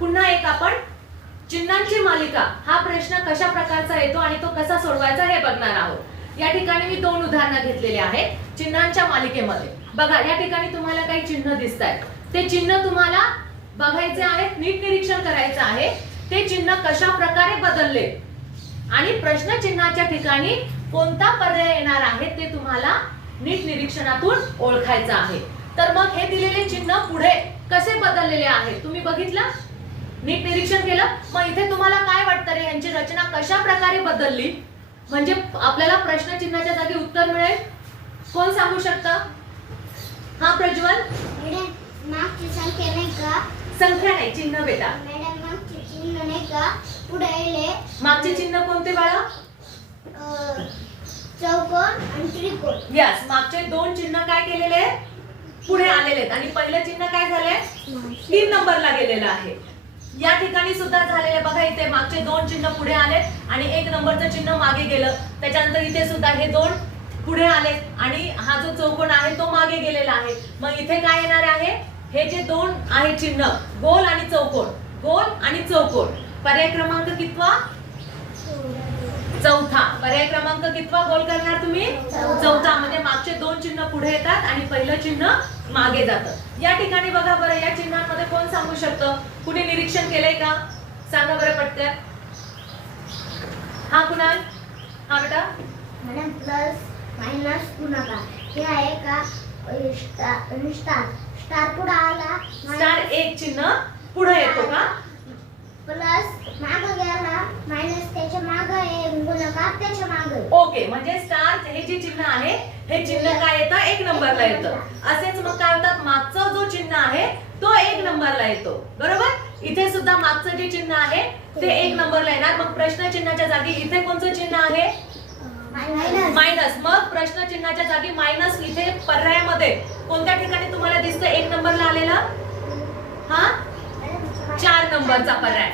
पुन्हा एक आपण चिन्हांची मालिका हा प्रश्न कशा प्रकारचा येतो आणि तो कसा सोडवायचा हे बघणार आहोत। या ठिकाणी मी दोन उदाहरणं घेतलेली आहेत चिन्हांच्या मालिकेमध्ये। बघा या ठिकाणी तुम्हाला काही चिन्ह दिसतायत, ते चिन्ह तुम्हाला बघायचे आहेत, नीट निरीक्षण करायचं आहे ते चिन्ह कशा प्रकारे बदलले आणि प्रश्न चिन्हाच्या ठिकाणी कोणता पर्याय येणार आहे ते तुम्हाला नीट निरीक्षणातून ओळखायचं आहे। तर मग हे दिलेले चिन्ह पुढे कसे बदललेले आहेत तुम्ही बघितलं, नीट निरीक्षण केलं। मग इथे तुम्हाला काय वाटतं रे, यांची रचना कशा प्रकारे बदलली म्हणजे आपल्याला प्रश्न चिन्हाच्या जागी उत्तर मिळेल? कोण सांगू शकतं? हा प्रज्वल। मागची संख्या नाही का, संख्या नाही चिन्ह बेटा। मॅडम मागची चिन्ह नाही का पुढे आले, मागचे चिन्ह कोणते बाळा? चौकोन आणि त्रिकोण। यस, मागचे दोन चिन्ह काय केलेले पुढे आलेले आहेत आणि पहिलं चिन्ह काय झालंय 3 नंबरला गेलेलं आहे। या ठिकाणी सुद्धा झालेले बघा, इथे मागचे दोन चिन्ह पुढे आले आणि 1 नंबरचं चिन्ह मागे गेलं। त्याच्यानंतर इथे सुद्धा हे दोन पुढे आले आणि हा जो चौकोन आहे तो मागे गेलेला आहे। मग इथे काय येणार आहे, हे जे दोन आहे चिन्ह गोल आणि चौकोन, गोल आणि चौकोन, पर्याय क्रमांक कितवा? चौथा। पर्याय क्रमांक कितवा गोल करणार तुम्ही? चौथा। म्हणजे मागचे दोन चिन्ह पुढे येतात आणि पहिलं चिन्ह मागे जातं। या ठिकाणी बघा बरं, या चिन्हांमध्ये कोण सांगू शकतं? कुणी निरीक्षण केलंय का? सांगा बरं पटकन। हा कुणाल? हा बेटा। मॅडम प्लस मायनस गुणाकार हे आहे का? स्टार पुढे आला, स्टार एक चिन्ह पुढे येतो का? प्लस मागे गेला, मायनस त्याच्या मागे, गुणाकार त्याच्या मागे। ओके, म्हणजे स्टार हे जे चिन्ह आहे हे चिन्ह काय येतं 1 नंबरला येतं। असेच मग काय होतात, मागचा जो चिन्ह आहे तो 1 नंबरला येतो, बरोबर? इथे सुद्धा मागचं जे चिन्ह आहे ते 1 नंबरला येणार। मग प्रश्न चिन्हाच्या जागी इथे कोणतं चिन्ह आहे? मायनस। मग प्रश्न चिन्हाच्या जागी मायनस इथे पर्यायामध्ये कोणत्या ठिकाणी तुम्हाला दिसतं 1 नंबरला आलेला? हा 4 नंबरचा पर्याय।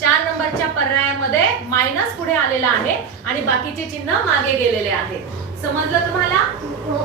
4 नंबरच्या पर्यायामध्ये मायनस पुढे आलेला आहे आणि बाकीचे चिन्ह मागे गेलेले आहेत। समजलं तुम्हाला? हो।